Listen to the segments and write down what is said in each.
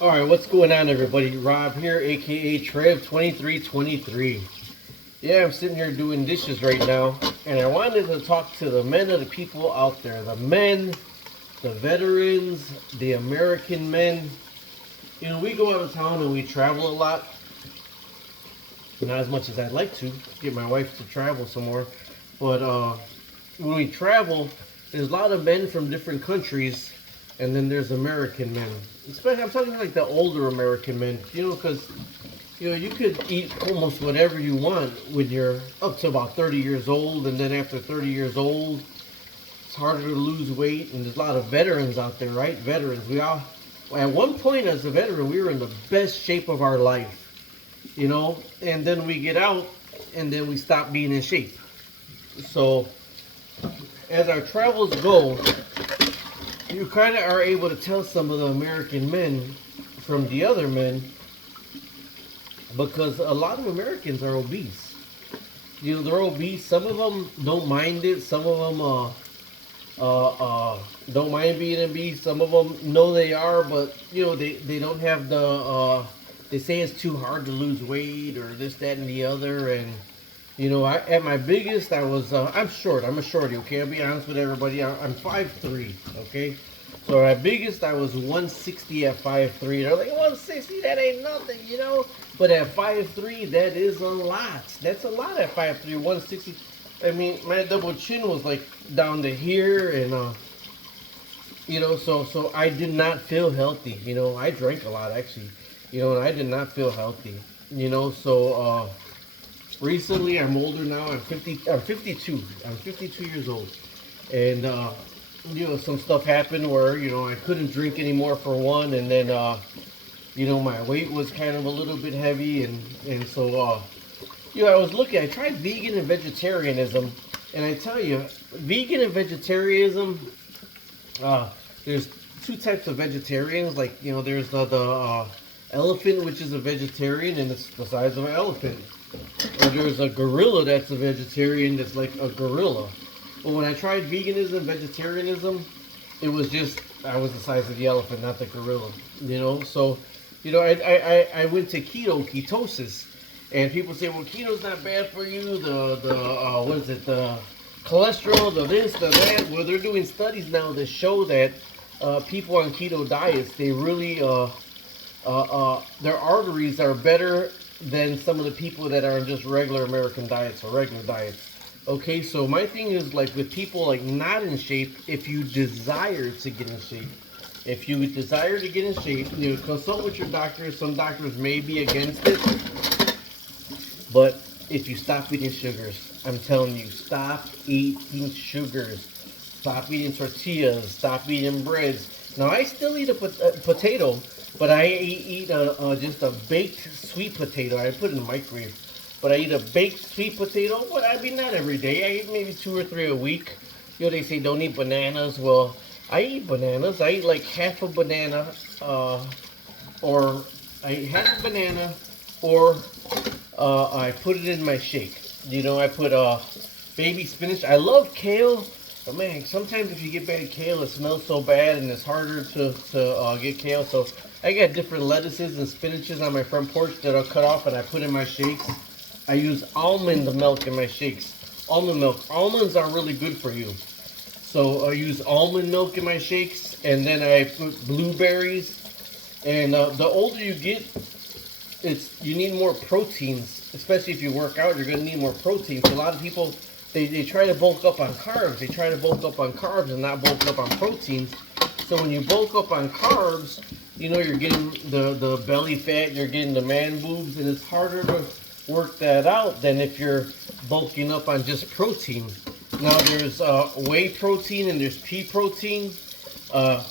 All right, what's going on, everybody? Rob here, aka Trev2323. Yeah, I'm sitting here doing dishes right now, and I wanted to talk to the men of the people out there, the men, the veterans, the American men. You know, we go out of town and we travel a lot. Not as much as I'd like to get my wife to travel some more, but when we travel, there's a lot of men from different countries, and then there's American men. Especially, I'm talking like the older American men, because you could eat almost whatever you want when you're up to about 30 years old, and then after 30 years old, it's harder to lose weight, and there's a lot of veterans out there, right? Veterans. We all, at one point as a veteran, we were in the best shape of our life, and then we get out, and then we stop being in shape. So, as our travels go, you kind of are able to tell some of the American men from the other men because a lot of Americans are obese. They're obese. Some of them don't mind it. Some of them don't mind being obese. Some of them know they are, but they don't have the. They say it's too hard to lose weight or this, that, and the other, and at my biggest, I was, I'm short. I'm a shorty, okay? I'll be honest with everybody. I'm 5'3", okay? So at my biggest, I was 160 at 5'3". They're like, 160, that ain't nothing, But at 5'3", that is a lot. That's a lot at 5'3", 160. I mean, my double chin was like down to here, and, so I did not feel healthy. I drank a lot, actually, and I did not feel healthy, so, recently, I'm older now. I'm 52. I'm 52 years old, and some stuff happened where I couldn't drink anymore for one, and then my weight was kind of a little bit heavy, and so I was looking. I tried vegan and vegetarianism, and I tell you, vegan and vegetarianism. There's two types of vegetarians. Like there's the elephant, which is a vegetarian, and it's the size of an elephant. Or there's a gorilla that's a vegetarian that's like a gorilla. But when I tried veganism, vegetarianism, it was just, I was the size of the elephant, not the gorilla. So, I went to ketosis. And people say, well, keto's not bad for you. What is it? The cholesterol, the this, the that. Well, they're doing studies now that show that people on keto diets, they really, their arteries are better than some of the people that are on just regular American diets or regular diets. Okay, so my thing is like with people like not in shape, if you desire to get in shape, consult with your doctor. Some doctors may be against it, but if you stop eating sugars, I'm telling you, stop eating sugars. Stop eating tortillas. Stop eating breads. Now, I still eat a potato, but I eat just a baked sweet potato. I put it in the microwave. But I eat a baked sweet potato, but I mean, not every day. I eat maybe 2 or 3 a week. They say don't eat bananas. Well, I eat bananas. I eat like half a banana, or I eat half a banana, or I put it in my shake. I put baby spinach. I love kale, but man, sometimes if you get bad kale, it smells so bad, and it's harder to get kale. So I got different lettuces and spinaches on my front porch that I'll cut off and I put in my shakes. I use almond milk in my shakes. Almond milk. Almonds are really good for you. So I use almond milk in my shakes, and then I put blueberries. And the older you get, you need more proteins, especially if you work out. You're going to need more protein. So a lot of people, they try to bulk up on carbs. They try to bulk up on carbs and not bulk up on proteins. So when you bulk up on carbs, you're getting the belly fat, you're getting the man boobs, and it's harder to work that out than if you're bulking up on just protein. Now there's whey protein and there's pea protein. I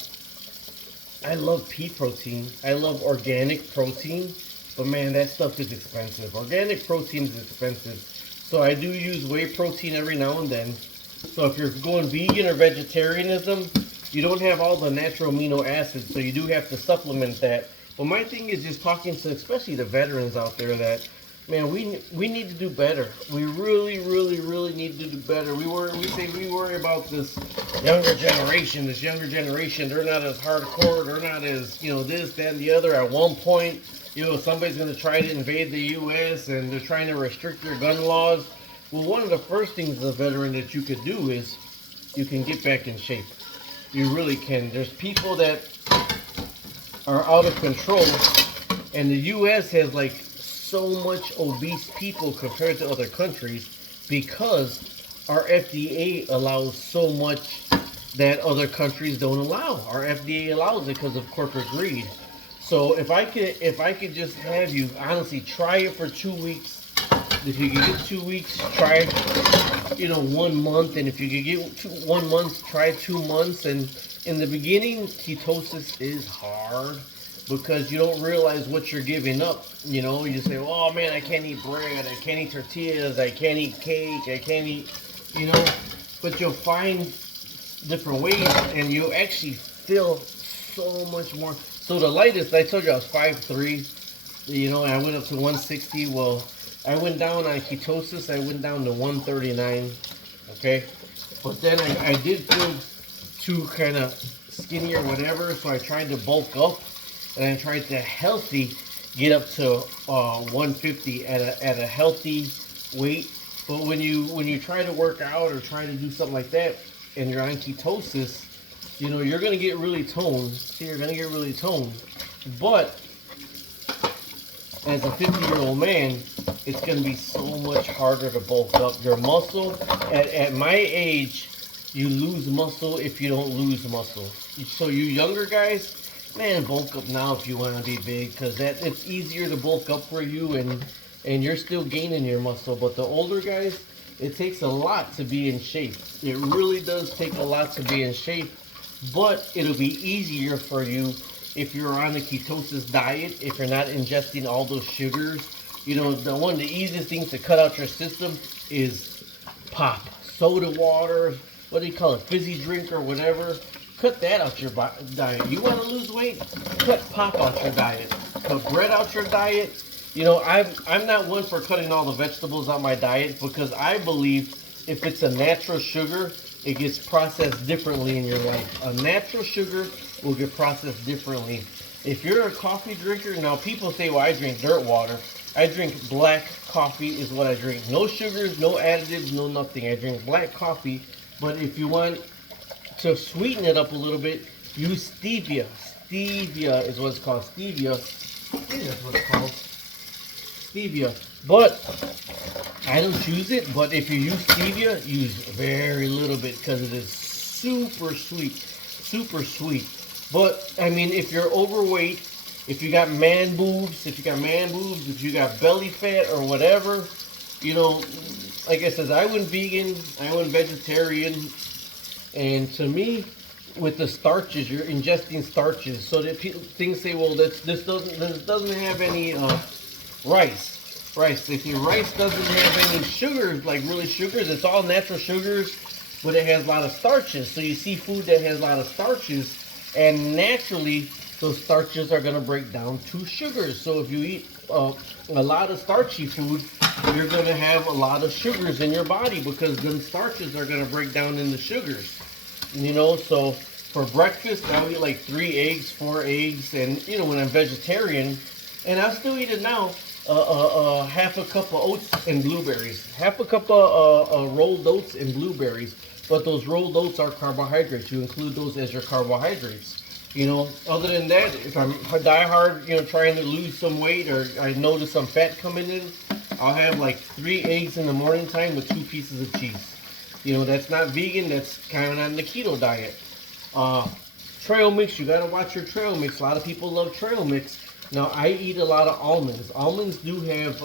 love pea protein. I love organic protein, but man, that stuff is expensive. Organic protein is expensive. So I do use whey protein every now and then. So if you're going vegan or vegetarianism, you don't have all the natural amino acids, so you do have to supplement that. But my thing is just talking to especially the veterans out there that Man, we need to do better. We really, really, really need to do better. We worry about this younger generation. This younger generation, they're not as hardcore. They're not as, this, that, and the other. At one point, somebody's going to try to invade the U.S. and they're trying to restrict their gun laws. Well, one of the first things as a veteran that you could do is you can get back in shape. You really can. There's people that are out of control, and the U.S. has like so much obese people compared to other countries because our FDA allows so much that other countries don't allow. Our FDA allows it because of corporate greed. So if I could just have you honestly try it for 2 weeks. If you could get 2 weeks, try 1 month, and if you could get 1 month, try 2 months. And in the beginning, ketosis is hard because you don't realize what you're giving up. You say, oh man, I can't eat bread, I can't eat tortillas, I can't eat cake, I can't eat, but you'll find different ways and you'll actually feel so much more. So the lightest, I told you I was 5'3", and I went up to 160. Well, I went down on ketosis, I went down to 139, okay? But then I did feel too kind of skinny or whatever, so I tried to bulk up. And I tried to healthy get up to 150 at a healthy weight. But when you try to work out or try to do something like that, and you're on ketosis, you're gonna get really toned. See, you're gonna get really toned. But as a 50-year-old man, it's gonna be so much harder to bulk up. Your muscle at my age, you lose muscle if you don't lose muscle. So you younger guys, man, bulk up now if you want to be big, because it's easier to bulk up for you, and you're still gaining your muscle. But the older guys, it takes a lot to be in shape. It really does take a lot to be in shape, but it'll be easier for you if you're on the ketosis diet, if you're not ingesting all those sugars. One of the easiest things to cut out your system is pop, soda water, what do you call it, fizzy drink or whatever. Cut that out your diet. You want to lose weight? Cut pop out your diet. Cut bread out your diet. I'm not one for cutting all the vegetables out my diet because I believe if it's a natural sugar, it gets processed differently in your life. A natural sugar will get processed differently. If you're a coffee drinker, now people say, well, I drink dirt water. I drink black coffee is what I drink. No sugars, no additives, no nothing. I drink black coffee. But if you want to sweeten it up a little bit, use stevia. Stevia is what it's called. Stevia. I think that's what it's called. Stevia. But I don't use it. But if you use stevia, use very little bit because it is super sweet. Super sweet. But I mean, if you're overweight, if you got man boobs, if you got belly fat or whatever, like I said, I went vegan, I went vegetarian. And to me, with the starches, you're ingesting starches. So that things say, well, this doesn't have any rice. If your rice doesn't have any sugars, like really sugars, it's all natural sugars, but it has a lot of starches. So you see food that has a lot of starches, and naturally, those starches are going to break down to sugars. So if you eat a lot of starchy food, you're going to have a lot of sugars in your body because them starches are going to break down into sugars. So for breakfast, I'll eat like 3 eggs, 4 eggs, and when I'm vegetarian, and I'll still eat it now, half a cup of oats and blueberries. Half a cup of rolled oats and blueberries. But those rolled oats are carbohydrates. You include those as your carbohydrates. Other than that, if I'm die hard, trying to lose some weight or I notice some fat coming in, I'll have like 3 eggs in the morning time with 2 pieces of cheese. That's not vegan. That's kind of on the keto diet. Trail mix, you got to watch your trail mix. A lot of people love trail mix. Now, I eat a lot of almonds. Almonds do have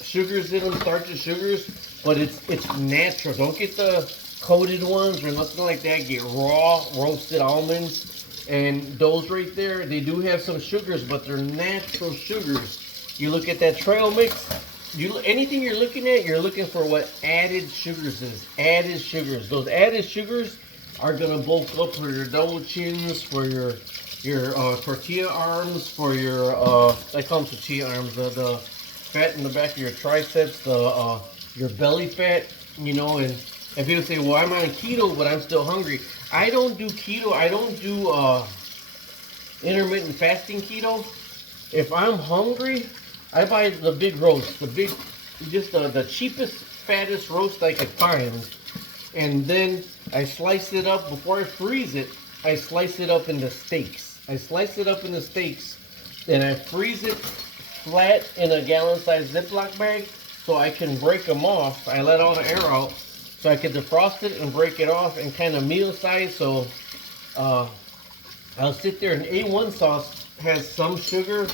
sugars in them, starches, sugars, but it's natural. Don't get the coated ones or nothing like that. Get raw roasted almonds, and those right there, they do have some sugars, but they're natural sugars. You look at that trail mix, anything you're looking at, you're looking for what added sugars is. Added sugars. Those added sugars are gonna bulk up for your double chins, for your tortilla arms, for your I call them tortilla arms, fat in the back of your triceps, the your belly fat, you know. And people say, well, I'm on keto, but I'm still hungry. I don't do keto. I don't do intermittent fasting keto. If I'm hungry, I buy the big roast, just the cheapest, fattest roast I could find, and then I slice it up. Before I freeze it, I slice it up into steaks. And I freeze it flat in a gallon-sized Ziploc bag so I can break them off. I let all the air out so I can defrost it and break it off and kind of meal size. So I'll sit there, and A1 sauce has some sugar.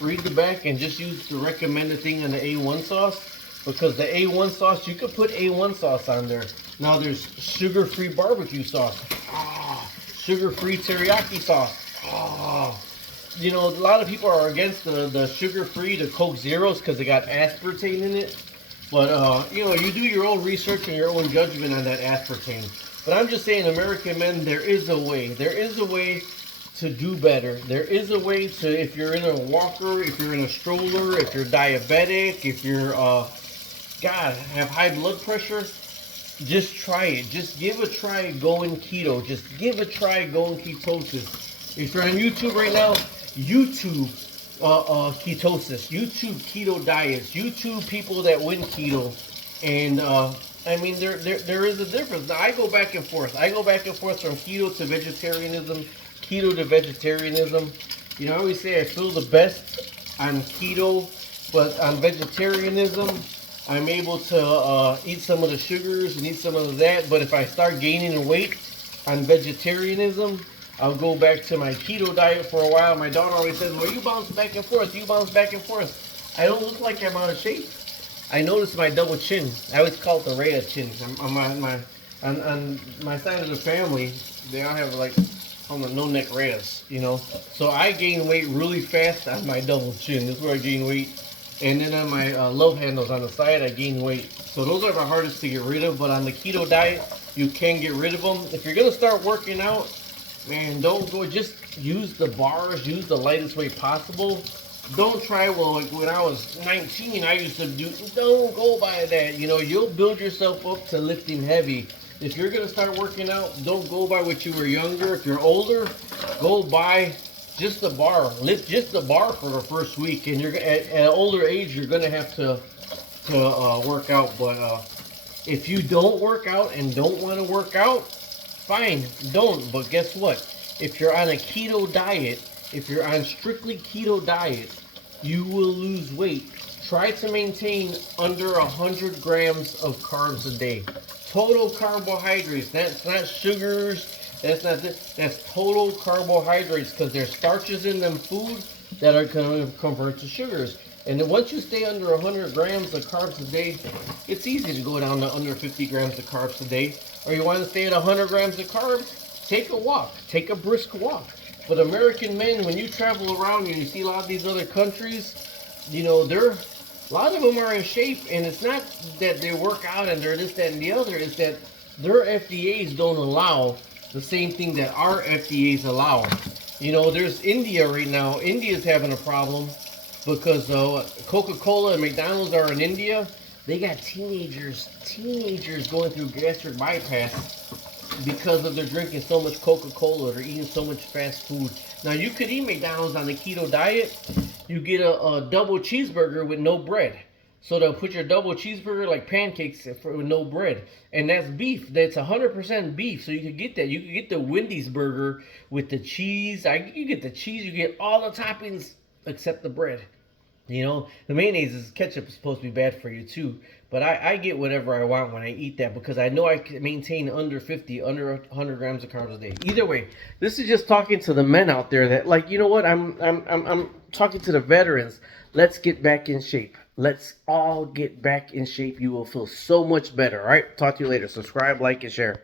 Read the back and just use the recommended thing on the A1 sauce, because the A1 sauce, you could put A1 sauce on there. Now there's sugar-free barbecue sauce, sugar-free teriyaki sauce. You know, a lot of people are against the sugar-free, the Coke Zeros, because they got aspartame in it. But, you know, you do your own research and your own judgment on that aspartame. But I'm just saying, American men, there is a way. There is a way to do better. There is a way to, if you're in a walker, if you're in a stroller, if you're diabetic, if you're, God, have high blood pressure, just try it. Just give a try going keto. Just give a try going ketosis. If you're on YouTube right now, YouTube ketosis, YouTube keto diets, YouTube people that win keto, and I mean there is a difference. Now I go back and forth. I go back and forth from keto to vegetarianism, keto to vegetarianism. You know, I always say I feel the best on keto, but on vegetarianism, I'm able to eat some of the sugars and eat some of that. But if I start gaining weight on vegetarianism, I'll go back to my keto diet for a while. My daughter always says, well, you bounce back and forth. You bounce back and forth. I don't look like I'm out of shape. I notice my double chin. I always call it the Rhea chin. On my side of the family, they all have like on the no neck Rheas, you know. So I gain weight really fast on my double chin. This is where I gain weight. And then on my love handles on the side, I gain weight. So those are the hardest to get rid of. But on the keto diet, you can get rid of them. If you're going to start working out, man, don't go, just use the bars, use the lightest weight possible. Don't try, well, like when I was 19, I used to do, don't go by that. You know, you'll build yourself up to lifting heavy. If you're going to start working out, don't go by what you were younger. If you're older, go by just the bar. Lift just the bar for the first week. And you're at an older age, you're going to have to work out. But if you don't work out and don't want to work out, fine, don't. But guess what? If you're on a keto diet, if you're on strictly keto diet, you will lose weight. Try to maintain under 100 grams of carbs a day. Total carbohydrates. That's not sugars. That's not this. That's total carbohydrates, because there's starches in them food that are going to convert to sugars. And then once you stay under 100 grams of carbs a day, it's easy to go down to under 50 grams of carbs a day. Or you want to stay at 100 grams of carbs, take a walk. Take a brisk walk. But American men, when you travel around and you see a lot of these other countries, you know, a lot of them are in shape, and it's not that they work out and they're this, that, and the other. It's that their FDAs don't allow the same thing that our FDAs allow. You know, there's India right now. India's having a problem because Coca-Cola and McDonald's are in India. They got teenagers going through gastric bypass because of their drinking so much Coca-Cola. They're eating so much fast food. Now, you could eat McDonald's on the keto diet. You get a double cheeseburger with no bread. So they'll put your double cheeseburger like pancakes with no bread. And that's beef. That's 100% beef. So you could get that. You could get the Wendy's burger with the cheese. You get the cheese. You get all the toppings except the bread. You know, the mayonnaise ketchup is supposed to be bad for you too. But I get whatever I want when I eat that, because I know I can maintain under 100 grams of carbs a day. Either way, this is just talking to the men out there that, like, you know what? I'm talking to the veterans. Let's get back in shape. Let's all get back in shape. You will feel so much better. All right. Talk to you later. Subscribe, like, and share.